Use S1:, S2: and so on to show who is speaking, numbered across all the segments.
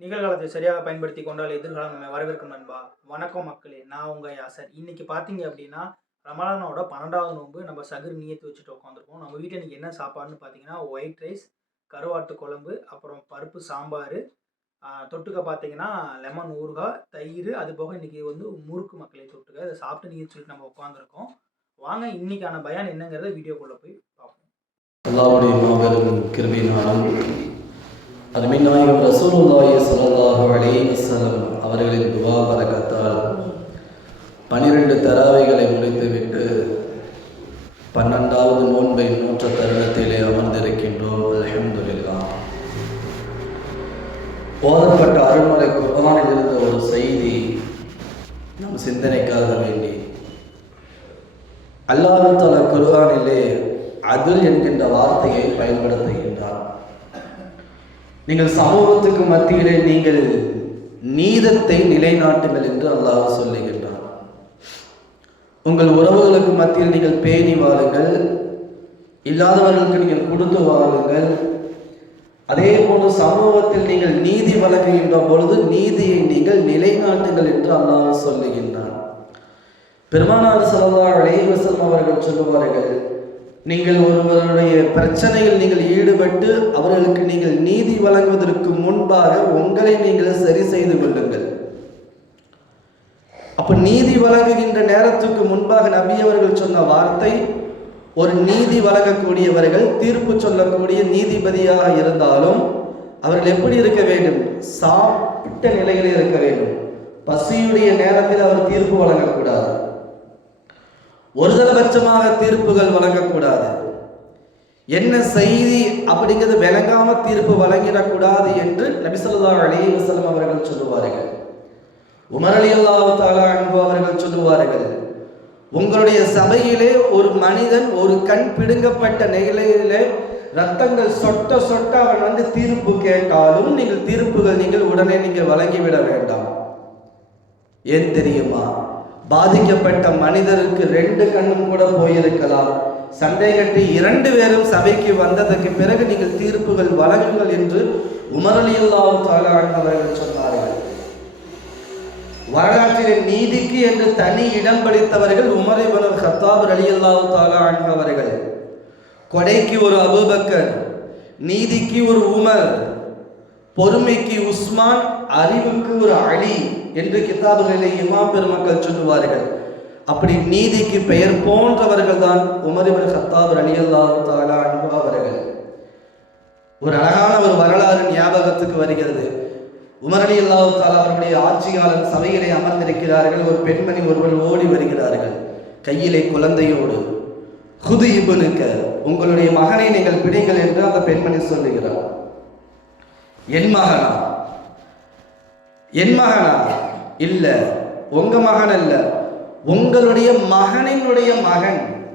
S1: நிகழ்காலத்தை சரியாக பயன்படுத்தி கொண்டால் எதிர்காலம் நம்ம வரவேற்கும் நண்பா. வணக்கம் மக்களே நான் உங்க யாசர். இன்னைக்கு பார்த்தீங்க அப்படின்னா ரமலானோட பன்னெண்டாவது நோன்பு நம்ம சகுர் நீயத்து வச்சுட்டு உட்காந்துருக்கோம் நம்ம வீட்டில் இன்னைக்கு என்ன சாப்பாடுன்னு பார்த்தீங்கன்னா ஒயிட் ரைஸ் கருவாட்டு குழம்பு அப்புறம் பருப்பு சாம்பார் தொட்டுக்க பார்த்தீங்கன்னா லெமன் ஊறுகாய் தயிர் அது போக இன்னைக்கு வந்து முறுக்கு மக்களை தொட்டுக்க. இதை சாப்பிட்டு நீர் சொல்லிட்டு நம்ம உட்காந்துருக்கோம் வாங்க இன்னைக்கான பயான் என்னங்கிறத வீடியோக்குள்ளே போய் பார்ப்போம்
S2: அல்லாவுடைய மாபெரும் கிருபினாலும் அது நாயகம் ரசூலுல்லாஹி ஸல்லல்லாஹு அலைஹி அவர்களின் துவா பறக்கத்தால் பனிரெண்டு தராவைகளை முடித்துவிட்டு பன்னெண்டாவது நோன்பை நூற்ற தருணத்திலே அமர்ந்திருக்கின்றோம். அல்ஹம்துலில்லாஹ். போதப்பட்ட அருள்மலை குர்ஆனில் இருந்த ஒரு செய்தி நம் சிந்தனைக்காக வேண்டி. அல்லாஹு தலா குர்ஹானிலே அதுல் என்கின்ற வார்த்தையை பயன்படுத்துகின்றார் நீங்கள் சமூகத்துக்கு மத்தியிலே நீங்கள் நீதத்தை நிலைநாட்டுங்கள் என்று அல்லாஹ் சொல்லுகின்றார் உங்கள் உறவுகளுக்கு மத்தியில் நீங்கள் பேணி வாழுங்கள். இல்லாதவர்களுக்கு நீங்கள் கொடுத்து வாழுங்கள். அதே போன்று சமூகத்தில் நீங்கள் நீதி வழங்குகின்ற பொழுது நீதியை நீங்கள் நிலைநாட்டுங்கள் என்று அல்லாஹ் சொல்லுகின்றார் பெருமானார் ஸல்லல்லாஹு அலைவசம் அவர்கள் சொல்லுவார்கள் நீங்கள் ஒருவருடைய பிரச்சனையில் நீங்கள் ஈடுபட்டு அவர்களுக்கு நீங்கள் நீதி வழங்குவதற்கு முன்பாக உங்களை நீங்கள் சரி செய்து கொள்ளுங்கள். அப்ப நீதி வழங்குகின்ற நேரத்துக்கு முன்பாக நபி அவர்கள் சொன்ன வார்த்தை ஒரு நீதி வழங்கக்கூடியவர்கள் தீர்ப்பு சொல்லக்கூடிய நீதிபதியாக இருந்தாலும் அவர்கள் எப்படி இருக்க வேண்டும்? சாப்பிட்ட நிலையில் இருக்க வேண்டும். பசியுடைய நேரத்தில் அவர் தீர்ப்பு வழங்கக்கூடாது. ஒருதலைபட்சமாக தீர்ப்புகள் வழங்கக்கூடாது. என்ன செய்தி அப்படிங்கிறது விளங்காம தீர்ப்பு வழங்கிடக்கூடாது என்று நபிசல்லா அலி வசலம் அவர்கள் சொல்லுவார்கள். உமர் அலி அல்லாஹு தாலா அன்பு அவர்கள் சொல்லுவார்கள் உங்களுடைய சபையிலே ஒரு மனிதன் ஒரு கண் பிடுங்கப்பட்ட நிலையிலே ரத்தங்கள் சொட்ட சொட்ட அவன் வந்து தீர்ப்பு கேட்டாலும் நீங்கள் தீர்ப்புகள் நீங்கள் உடனே நீங்கள் வழங்கிவிட வேண்டாம். ஏன் தெரியுமா? பாதிக்கப்பட்ட மனிதருக்கு ரெண்டு கண்ணும் கூட போயிருக்கலாம். சண்டை கட்டி இரண்டு பேரும் சபைக்கு வந்ததற்கு பிறகு நீங்கள் தீர்ப்புகள் வழங்குங்கள் என்று உமரலியல்லாவும் அவர்கள் சொன்னார்கள். வரலாற்றிலே நீதிக்கு என்று தனி இடம் படித்தவர்கள் உமரைபனர் ஹத்தாப் அலியல்லாவு தாலா அவர்கள். கொடைக்கு ஒரு அபூபக்கர் நீதிக்கு ஒரு உமர் பொறுமைக்கு உஸ்மான் அறிவுக்கு ஒரு அழி என்று கிதாபுகளிலே இமாம் பெருமக்கள் சொல்லுவார்கள். அப்படி நீதிக்கு பெயர் போன்றவர்கள் தான் உமரிபர் ஹத்தாப் அலி அல்லாஹு தாலா அன்பு அவர்கள். ஒரு அழகான ஒரு வரலாறு ஞாபகத்துக்கு வருகிறது. உமர் அலி அல்லாஹு தாலா அவருடைய ஆட்சியாளர் சபையிலே அமர்ந்திருக்கிறார்கள். ஒரு பெண்மணி ஒருவர் ஓடி வருகிறார்கள். கையிலே குழந்தையோடு. குது இபுனுக்க உங்களுடைய மகனை நீங்கள் பிடிங்கள் என்று அந்த பெண்மணி சொல்லுகிறார். என் மகனா? என் மகனா? இல்ல உங்க மகன் அல்ல. உங்களுடைய மகனினுடைய மகன்.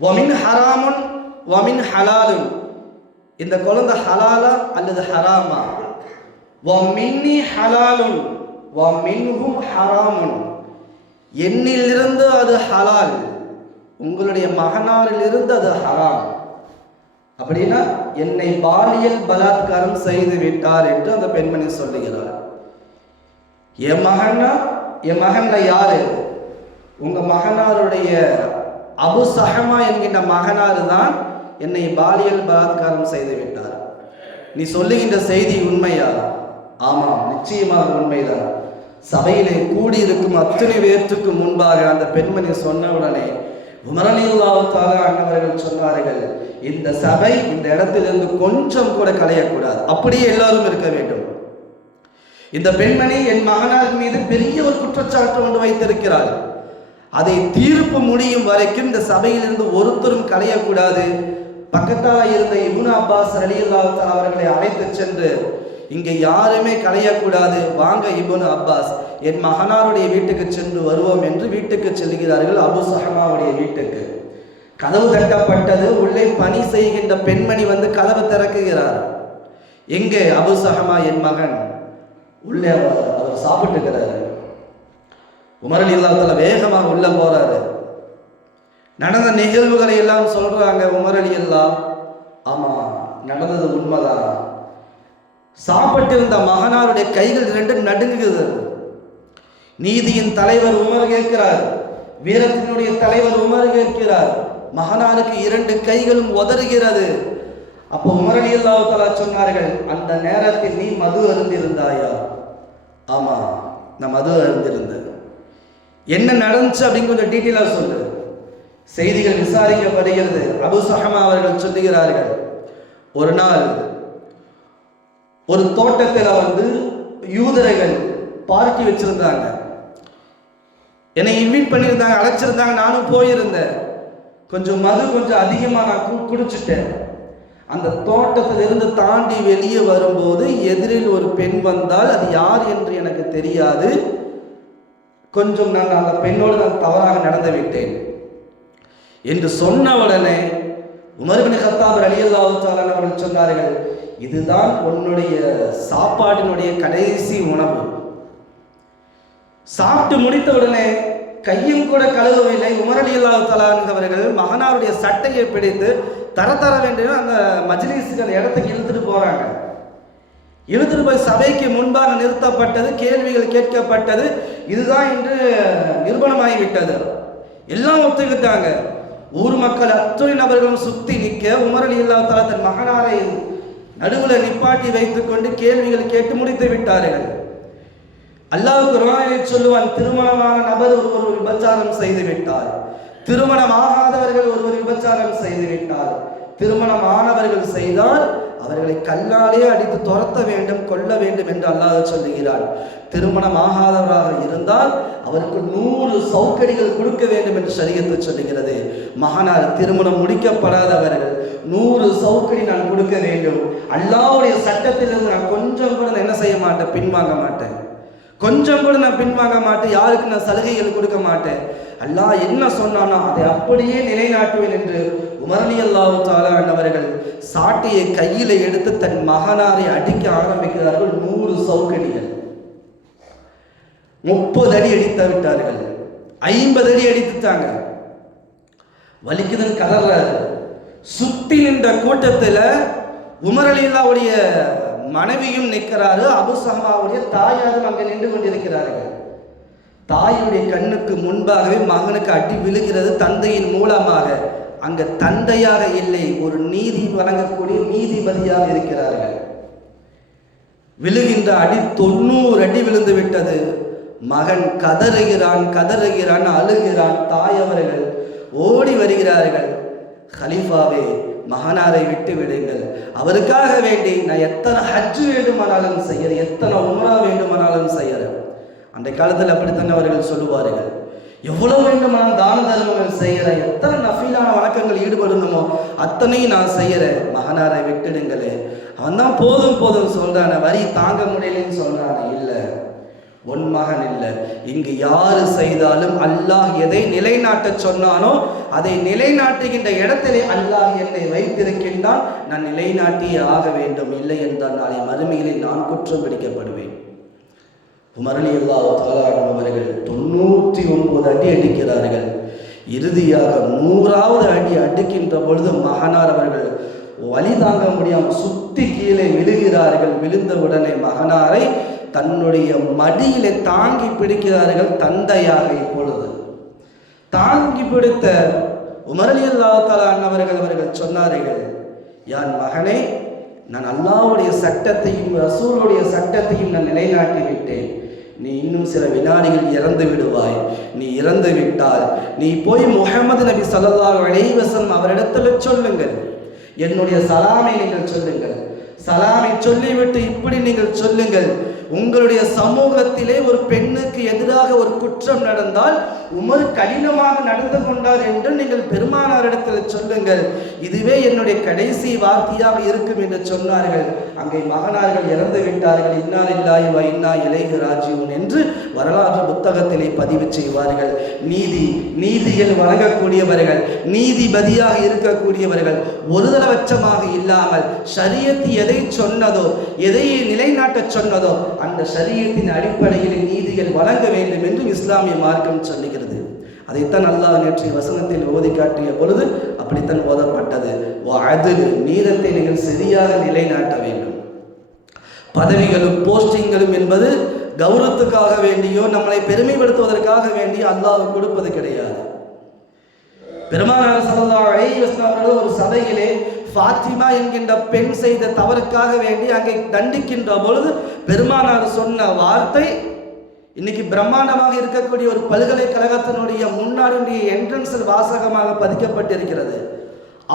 S2: வமின் ஹராமுன் வமின் ஹலாலு இந்த குழந்தை ஹலாலா அல்லது ஹராமா? வமின்னி ஹலாலுன் வமின்ஹும் ஹராமுன். என்னிலிருந்து அது ஹலால். உங்களுடைய மகனாரிலிருந்து அது ஹராம். அப்படின்னா என்னை பாலியல் பலாத்காரம் செய்து விட்டார் என்று அந்த பெண்மணி சொல்லுகிறார் என் மகனா? என் மகன்ல யாரு? உங்க மகனாருடைய அபு சஹமா என்கின்ற மகனாரு தான் என்னை பாலியல் பலாத்காரம் செய்து விட்டார் நீ சொல்லுகின்ற செய்தி உண்மையா? ஆமாம் நிச்சயமாக உண்மைதான். சபையிலே கூடியிருக்கும் அத்தனை பேர்த்துக்கு முன்பாக அந்த பெண்மணி சொன்ன உடனே உமரலியுல்லாவுக்காக அண்ணவர்கள் சொன்னார்கள் இந்த சபை இந்த இடத்திலிருந்து கொஞ்சம் கூட கலையக்கூடாது அப்படியே எல்லாரும் இருக்க வேண்டும். இந்த பெண்மணி என் மகனார் மீது பெரிய ஒரு குற்றச்சாட்டு ஒன்று வைத்திருக்கிறார் அதை தீர்ப்பு முடியும் வரைக்கும் இந்த சபையிலிருந்து ஒருத்தரும் கலையக்கூடாது பக்கத்தால் இருந்த இபுன் அப்பாஸ் அலியுல்லாவுத்தால் அவர்களை அழைத்து சென்று இங்கே யாருமே கலையக்கூடாது. வாங்க இபுன் அப்பாஸ். என் மகனாருடைய வீட்டுக்கு சென்று வருவோம் என்று வீட்டுக்கு செல்கிறார்கள் அபு சஹமாவுடைய வீட்டுக்கு. கதவு தட்டப்பட்டது. உள்ளே பணி செய்கின்ற பெண்மணி வந்து கதவு திறக்குகிறார். எங்கே அபு சஹமா என் மகன்? உள்ளே அவர் அவர் சாப்பிட்டுக்கிறாரு. உமரல் இல்லாதல வேகமாக உள்ள போறாரு. நடந்த நிகழ்வுகளை எல்லாம் சொல்றாங்க உமரலி எல்லாம் ஆமா நடந்தது உண்மைதான். சாப்பிட்டிருந்த மகனாருடைய கைகள் இரண்டு நடுங்குகிறது. நீதியின் தலைவர் உமர் கேட்கிறார். வீரத்தினுடைய தலைவர் உமர் கேட்கிறார். மகனாருக்கு இரண்டு கைகளும் உதறுகிறது அப்போ உமர் அலி அல்லாஹ் சொன்னார்கள் அந்த நேரத்தில் நீ மது அருந்திருந்தாயா? ஆமா நான் மது அருந்திருந்தேன். என்ன நடந்துச்சு? அப்படின்னு கொஞ்சம் டீட்டெயிலாக சொல்லு. செய்திகள் விசாரிக்கப்படுகிறது. அபு சஹமா அவர்கள் சொல்லுகிறார்கள் ஒரு நாள் ஒரு தோட்டத்தில் வந்து யூதரைகள் பார்க்கி வச்சிருந்தாங்க. என்னை இன்வைட் பண்ணியிருந்தாங்க அழைச்சிருந்தாங்க நானும் போயிருந்தேன். கொஞ்சம் மது கொஞ்சம் அதிகமாக நான் குடிச்சிட்டேன். அந்த தோட்டத்திலிருந்து தாண்டி வெளியே வரும்போது எதிரில் ஒரு பெண் வந்தால் அது யார் என்று எனக்கு தெரியாது. கொஞ்சம் நான் அந்த பெண்ணோடு நான் தவறாக நடந்து விட்டேன். என்று சொன்ன உடனே உமர்பின் கத்தாப் அலி அவர்கள் சொன்னார்கள் இதுதான் உன்னுடைய சாப்பாட்டினுடைய கடைசி உணவு. சாப்பிட்டு முடித்த உடனே கையும் கூட கழுவவில்லை உமரலி அலி அவர்கள் மகனாருடைய சட்டையை பிடித்து தர தர வேண்டும் அந்த மஜ்லிஸுக்கு அந்த இடத்துக்கு இழுத்துட்டு போறாங்க இழுத்துட்டு போய் சபைக்கு முன்பாக நிறுத்தப்பட்டது கேள்விகள் கேட்கப்பட்டது. இதுதான் என்று நிறுவனமாகிவிட்டது எல்லாம் ஒத்துக்கிட்டாங்க. ஊர் மக்கள் அத்துணை நபர்களும் சுத்தி நிற்க உமரலி அலி தன் மகனாரை நடுவில் நிப்பாட்டி வைத்துக் கொண்டு கேள்விகள் கேட்டு முடித்து விட்டார்கள். அல்லாஹ் குர்ஆனில் சொல்லுவான் திருமணமான நபர் ஒருவர் விபச்சாரம் செய்து விட்டார். திருமணம் ஆகாதவர்கள் ஒருவர் விபச்சாரம் செய்து விட்டார். திருமணம் ஆனவர்கள் செய்தால் அவர்களை கல்லாலே அடித்து துரத்த வேண்டும் கொல்ல வேண்டும் என்று அல்லாஹ் சொல்லுகிறார் திருமணம் ஆகாதவராக இருந்தால் அவருக்கு நூறு சௌக்கடிகள் கொடுக்க வேண்டும் என்று சரியத்து சொல்லுகிறது. மகனார் திருமணம் முடிக்கப்படாதவர்கள் நூறு சௌக்கடி நான் கொடுக்க வேண்டும். அல்லாவுடைய சட்டத்திலிருந்து நான் கொஞ்சம் கூட நான் என்ன செய்ய மாட்டேன்? பின்வாங்க மாட்டேன். கொஞ்சம் கூட நான் பின்வாங்க மாட்டேன். யாருக்கு நான் சலுகைகள் கொடுக்க மாட்டேன்? அல்லாஹ் என்ன சொன்னானோ அதை அப்படியே நிலைநாட்டுவேன் என்று உமரணி அல்லாஹு தாலாண்டவர்கள் சாட்டையை கையில் எடுத்து தன் மகனாரை அடிக்க ஆரம்பிக்கிறார்கள். நூறு சௌக்கடிகள் முப்பது அடி அடித்து விட்டார்கள். ஐம்பது அடி அடித்துட்டாங்க. வலிக்குதுன்னு கதறாரு சுத்தி நின்ற கூட்டத்துல உமரலில்லாவுடைய மனைவியும் நிற்கிறாரு. அபுசஹமாவுடைய தாயாரும் அங்கே நின்று கொண்டிருக்கிறார்கள். தாயுடைய கண்ணுக்கு முன்பாகவே மகனுக்கு அடி விழுகிறது தந்தையின் மூலமாக. அங்க தந்தையாக இல்லை ஒரு நீதி வழங்கக்கூடிய நீதிபதியாக இருக்கிறார்கள். விழுகின்ற அடி தொண்ணூறு அடி விழுந்து விட்டது. மகன் கதறுகிறான் கதறுகிறான் அழுகிறான் தாய் அவர்கள் ஓடி வருகிறார்கள். ஹலீஃபாவே மகனாரை விட்டு விடுங்கள். அவருக்காக வேண்டி நான் எத்தனை ஹஜ் வேண்டுமானாலும் செய்யறேன் எத்தனை உமரா வேண்டுமானாலும் செய்யறேன். அந்த காலத்தில் அப்படித்தான் அவர்கள் சொல்லுவார்கள். எவ்வளவு வேண்டுமானால் தான தர்மங்கள் செய்யறேன் எத்தனை நஃபீலான வணக்கங்கள் ஈடுபடணுமோ அத்தனையும் நான் செய்கிறேன் மகனாரை விட்டுடுங்களே. அவன் தான் போதும் போதும் சொல்றான வரி தாங்க முடியலன்னு சொல்றான இல்லை. உன் மகன் இல்லை. இங்கு யாரு செய்தாலும் அல்லாஹ் எதை நிலைநாட்ட சொன்னானோ அதை நிலைநாட்டுகின்ற இடத்திலே அல்லாஹ் என்னை வைத்திருக்கின்றான். நான் நிலைநாட்டியே ஆக வேண்டும் இல்லை என்றால் நாளை மறுமையிலே நான் குற்றம் பிடிக்கப்படுவேன் உமரலி அல்லாஹ் அவர்கள் தொண்ணூற்றி ஒன்பது அடி அடிக்கிறார்கள். இறுதியாக நூறாவது அடி அடிக்கின்ற பொழுது மகனார் அவர்கள் வழி தாங்க முடியாமல் சுத்தி கீழே விழுகிறார்கள். விழுந்த உடனே மகனாரை தன்னுடைய மடியிலே தாங்கி பிடிக்கிறார்கள் தந்தையாக இப்பொழுது. தாங்கி பிடித்த உமரலி அல்லாத்தால அவர்கள் அவர்கள் சொன்னார்கள் யான் மகனே நான் அல்லாவுடைய சட்டத்தையும் ரசூலுடைய சட்டத்தையும் நான் நிலைநாட்டி விட்டேன். நீ இன்னும் சில வினாடிகள் இறந்து விடுவாய். நீ இறந்து விட்டால் நீ போய் முகமது நபி ஸல்லல்லாஹு அலைஹி அவரிடத்தில் அவரிடத்துல சொல்லுங்கள். என்னுடைய சலாமை நீங்கள் சொல்லுங்கள். சலாமை சொல்லிவிட்டு இப்படி நீங்கள் சொல்லுங்கள். உங்களுடைய சமூகத்திலே ஒரு பெண்ணுக்கு எதிராக ஒரு குற்றம் நடந்தால் உமர் கடினமாக நடந்து கொண்டார் என்று நீங்கள் பெருமானாரிடத்தில் சொல்லுங்கள். இதுவே என்னுடைய கடைசி வார்த்தையாக இருக்கும் என்று சொன்னார்கள். அங்கே மகனார்கள் இறந்து விட்டார்கள். இன்னா இல்லாய் இன்னா இலைகு ராஜீவன் என்று வரலாற்று புத்தகத்திலே பதிவு செய்வார்கள். நீதி நீதியில் வழங்கக்கூடியவர்கள் நீதிபதியாக இருக்கக்கூடியவர்கள் ஒரு தலபட்சமாக இல்லாமல் சரியத்து எதை சொன்னதோ எதை நிலைநாட்ட சொன்னதோ அந்த சரியத்தின் அடிப்படையில் நீதிகள் வழங்க வேண்டும் என்று இஸ்லாமிய மார்க்கம் சொல்லுகிறது. அதைத்தான் அல்லாஹ் நேற்றைய வசனத்தில் ஓதி காட்டிய பொழுது அப்படித்தான் ஓதப்பட்டது. அதில் நீதத்தை நீங்கள் சரியாக நிலைநாட்ட வேண்டும். பதவிகளும் போஸ்டிங்களும் என்பது கௌரவத்துக்காக வேண்டியோ நம்மளை பெருமைப்படுத்துவதற்காக வேண்டியோ அல்லாஹ் கொடுப்பது கிடையாது. பெருமானார் ஸல்லல்லாஹு அலைஹி ஒரு சபையிலே ஃபாத்திமா என்கின்ற பெண் செய்த தவறுக்காக வேண்டி அங்கே தண்டிக்கின்ற பொழுது பெருமானார் சொன்ன வார்த்தை இன்னைக்கு பிரம்மாண்டமாக இருக்கக்கூடிய ஒரு பல்கலைக்கழகத்தினுடைய முன்னாடி என்ட்ரன்ஸில் வாசகமாக பதிக்கப்பட்டிருக்கிறது.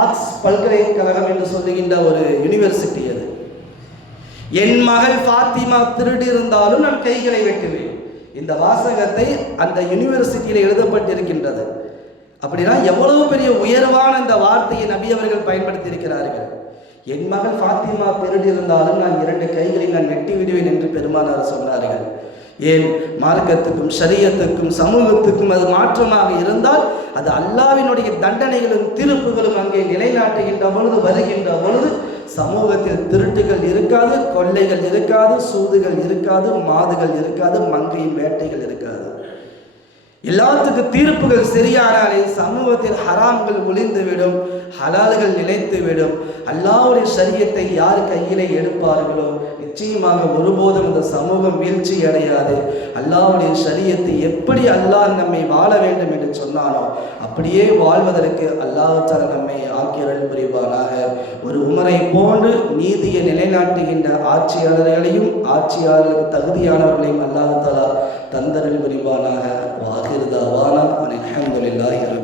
S2: ஆர்ட்ஸ் பல்கலைக்கழகம் என்று சொல்லுகின்ற ஒரு யூனிவர்சிட்டி அது. என் மகள் ஃபாத்திமா திருடி இருந்தாலும் நான் கைகளை வெட்டுவேன். இந்த வாசகத்தை அந்த யூனிவர்சிட்டியில் எழுதப்பட்டிருக்கின்றது. அப்படின்னா எவ்வளவு பெரிய உயர்வான இந்த வார்த்தையை நபி அவர்கள் பயன்படுத்தி இருக்கிறார்கள் என் மகள் ஃபாத்திமா பெருடி இருந்தாலும் நான் இரண்டு கைகளை நான் நெட்டி விடுவேன் என்று பெருமானார் சொன்னார்கள். ஏன்? மார்க்கத்துக்கும் சரியத்துக்கும் சமூகத்துக்கும் அது மாற்றமாக இருந்தால் அது அல்லாவினுடைய தண்டனைகளும் திருப்புகளும் அங்கே நிலைநாட்டுகின்ற பொழுது வருகின்ற பொழுது சமூகத்தில் திருட்டுகள் இருக்காது கொள்ளைகள் இருக்காது சூதுகள் இருக்காது மாதுகள் இருக்காது மங்கையின் வேட்டைகள் இருக்காது. எல்லாத்துக்கும் தீர்ப்புகள் சரியானாலே சமூகத்தில் ஹராம்கள் ஒளிந்துவிடும் ஹலால்கள் நிலைத்துவிடும். அல்லாவுடைய சரியத்தை யார் கையிலே எடுப்பார்களோ நிச்சயமாக ஒருபோதும் இந்த சமூகம் வீழ்ச்சி அடையாது. அல்லாவுடைய சரியத்தை எப்படி அல்லாஹ் நம்மை வாழ வேண்டும் என்று சொன்னானோ அப்படியே வாழ்வதற்கு அல்லாஹால நம்மை ஆக்கியரல் புரிவானாக. ஒரு உமரை போன்று நீதியை நிலைநாட்டுகின்ற ஆட்சியாளர்களையும் ஆட்சியாளர்களுக்கு தகுதியானவர்களையும் அல்லாஹாலா தந்தரல் புரிவானாக. واخر دعوانا الحمد لله رب